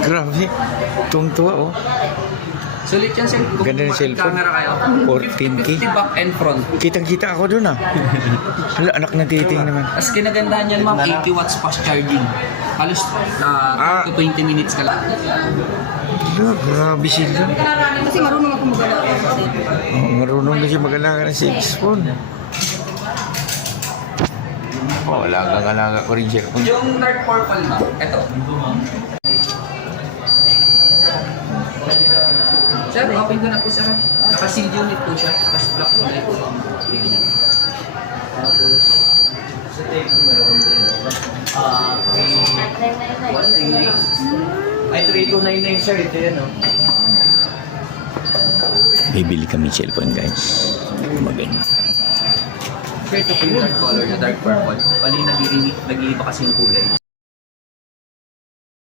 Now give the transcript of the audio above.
Grabe. Tuwang-tuwa, oh. Sulit yan, sir. Kung Ganda ng cellphone. camera kayo. 14K. 50 back and front. Kitang-kita ako dun, ah. Hala, anak na titing naman. Tapos kinagandahan yan, ma'am, 80 watts fast charging. Halos 20 minutes ka lang. Hala, grabe sila. Kasi marunong ako magalaw. Oh, marunong na siya mag-alaga ng cellphone. Oh, alaga ko rin siya. Yung dark purple, ma'am, eto. Sir, open ko na po, sir. Naka-sealed unit po siya. Tapos black po na po. Tapos, sa tape, meron din. 199. Ay, 3299, sir. Ito yan, oh. Bibili kami cellphone, guys. Maganda. Sir, ito po yung dark color, yung dark purple. Bali, nag-iiba kasi yung kulay.